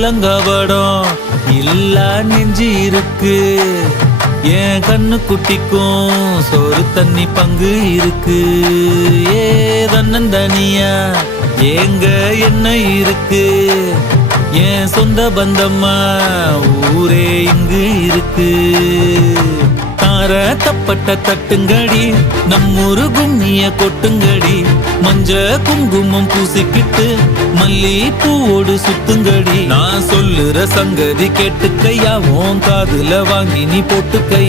கள்ளங்கபடம் இல்லா நெஞ்சு இருக்கு. என் கண்ணு குட்டிக்கும் சோறு தண்ணி பங்கு இருக்கு. ஏ தன்னந்தனியா ஏங்க என்ன இருக்கு. என் சொந்த பந்தம்மா ஊரே இங்கு இருக்கு. தார தப்பட்ட தட்டுங்கடி நம்மூரு கும்மிய கொட்டுங்கடி. மஞ்ச குங்குமம் பூசிக்கிட்டு மல்லி பூவோடு சுத்துங்கடி. நான் சொல்லுற சங்கதி கேட்டுக்கையா உன் காதுல வாங்கி நீ போட்டுக்கை.